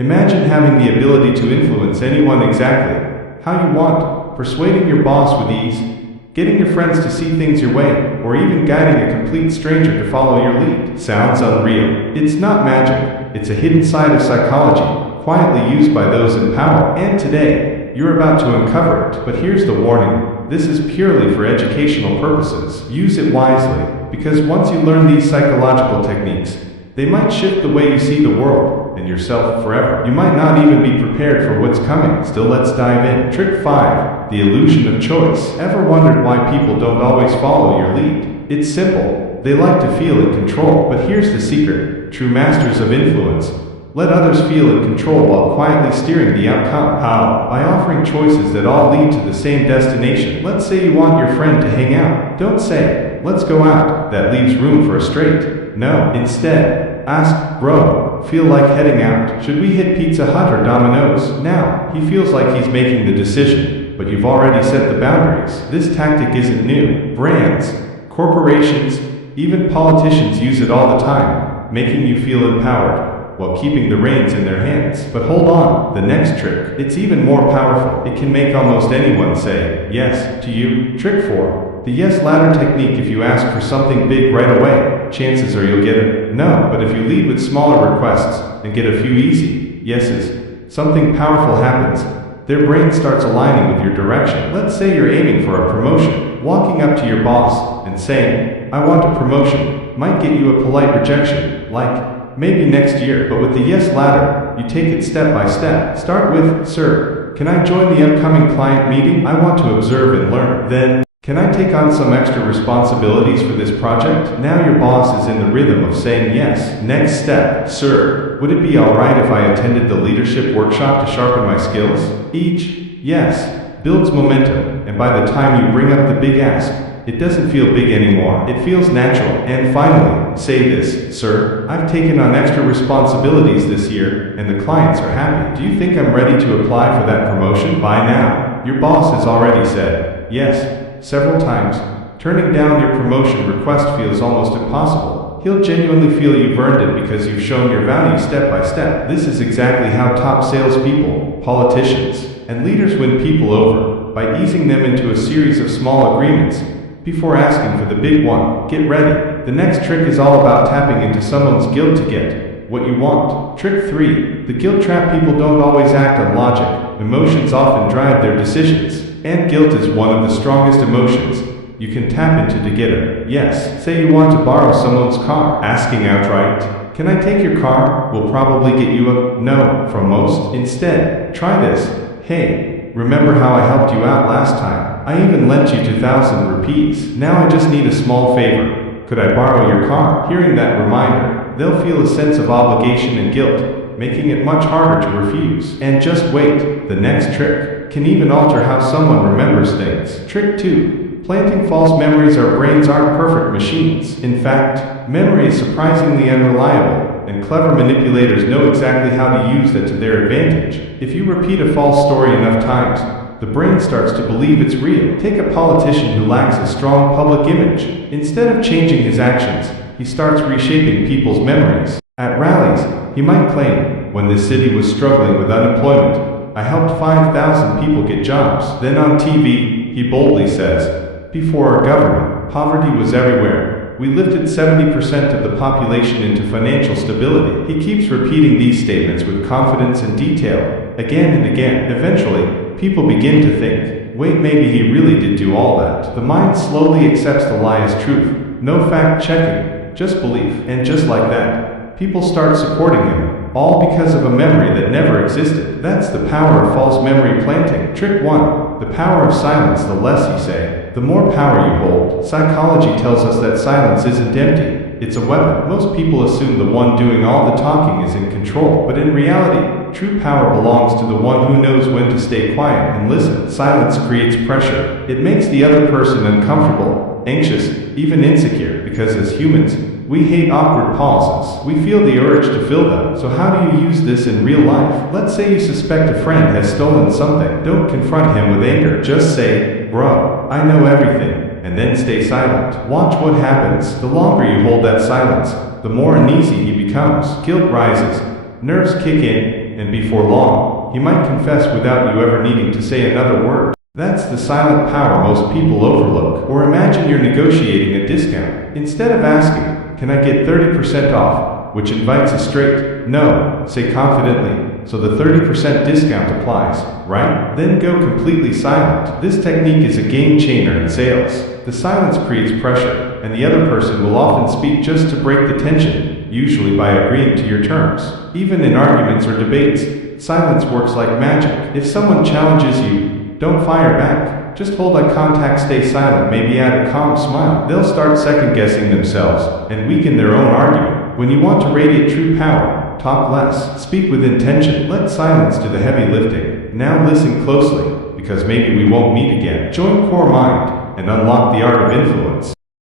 Imagine having the ability to influence anyone exactly how you want, persuading your boss with ease, getting your friends to see things your way, or even guiding a complete stranger to follow your lead. Sounds unreal. It's not magic. It's a hidden side of psychology, quietly used by those in power. And today, you're about to uncover it. But here's the warning. This is purely for educational purposes. Use it wisely, because once you learn these psychological techniques, they might shift the way you see the world and yourself forever. You might not even be prepared for what's coming. Still, let's dive in. Trick 5. The illusion of choice. Ever wondered why people don't always follow your lead? It's simple. They like to feel in control. But here's the secret. True masters of influence let others feel in control while quietly steering the outcome. How? By offering choices that all lead to the same destination. Let's say you want your friend to hang out. Don't say, let's go out. That leaves room for a straight no. Instead, ask, bro, feel like heading out? Should we hit Pizza Hut or Domino's? Now, he feels like he's making the decision, but you've already set the boundaries. This tactic isn't new. Brands, corporations, even politicians use it all the time, making you feel empowered while keeping the reins in their hands. But hold on, the next trick, it's even more powerful. It can make almost anyone say yes to you. Trick 4. The yes ladder technique. If you ask for something big right away, chances are you'll get a no. But if you lead with smaller requests and get a few easy yeses, something powerful happens. Their brain starts aligning with your direction. Let's say you're aiming for a promotion. Walking up to your boss and saying, I want a promotion, might get you a polite rejection, like, maybe next year. But with the yes ladder, you take it step by step. Start with, sir, can I join the upcoming client meeting? I want to observe and learn. Then, can I take on some extra responsibilities for this project? Now your boss is in the rhythm of saying yes. Next step, sir, would it be alright if I attended the leadership workshop to sharpen my skills? Each yes builds momentum, and by the time you bring up the big ask, it doesn't feel big anymore. It feels natural. And finally, say this, sir, I've taken on extra responsibilities this year, and the clients are happy. Do you think I'm ready to apply for that promotion? By now, your boss has already said yes several times. Turning down your promotion request feels almost impossible. He'll genuinely feel you've earned it because you've shown your value step by step. This is exactly how top salespeople, politicians, and leaders win people over, by easing them into a series of small agreements before asking for the big one. Get ready. The next trick is all about tapping into someone's guilt to get what you want. Trick 3. The guilt trap. People don't always act on logic. Emotions often drive their decisions, and guilt is one of the strongest emotions you can tap into to get a yes. Say you want to borrow someone's car. Asking outright, can I take your car, will probably get you a no from most. Instead, try this. Hey, remember how I helped you out last time? I even lent you 2,000 rupees. Now I just need a small favor. Could I borrow your car? Hearing that reminder, they'll feel a sense of obligation and guilt, making it much harder to refuse. And just wait, the next trick can even alter how someone remembers things. Trick 2. Planting false memories. Our brains aren't perfect machines. In fact, memory is surprisingly unreliable, and clever manipulators know exactly how to use that to their advantage. If you repeat a false story enough times, the brain starts to believe it's real. Take a politician who lacks a strong public image. Instead of changing his actions, he starts reshaping people's memories. At rallies, he might claim, when the city was struggling with unemployment, I helped 5,000 people get jobs. Then on TV, he boldly says, before our government, poverty was everywhere. We lifted 70% of the population into financial stability. He keeps repeating these statements with confidence and detail, again and again. Eventually, people begin to think, wait, maybe he really did do all that. The mind slowly accepts the lie as truth. No fact-checking, just belief. And just like that, people start supporting him, all because of a memory that never existed. That's the power of false memory planting. Trick 1. The power of silence. The less you say, the more power you hold. Psychology tells us that silence isn't empty. It's a weapon. Most people assume the one doing all the talking is in control, but in reality, true power belongs to the one who knows when to stay quiet and listen. Silence creates pressure. It makes the other person uncomfortable, anxious, even insecure, because as humans, we hate awkward pauses. We feel the urge to fill them. So how do you use this in real life? Let's say you suspect a friend has stolen something. Don't confront him with anger. Just say, bro, I know everything, and then stay silent. Watch what happens. The longer you hold that silence, the more uneasy he becomes. Guilt rises, nerves kick in, and before long, he might confess without you ever needing to say another word. That's the silent power most people overlook. Or imagine you're negotiating a discount. Instead of asking, "Can I get 30% off?" which invites a straight no, say confidently, "So the 30% discount applies, right?" Then go completely silent. This technique is a game changer in sales. The silence creates pressure, and the other person will often speak just to break the tension, usually by agreeing to your terms. Even in arguments or debates, silence works like magic. If someone challenges you, don't fire back. Just hold eye contact, stay silent, maybe add a calm smile. They'll start second-guessing themselves and weaken their own argument. When you want to radiate true power, talk less, speak with intention, let silence do the heavy lifting. Now listen closely, because maybe we won't meet again. Join Core Mind and unlock the art of influence.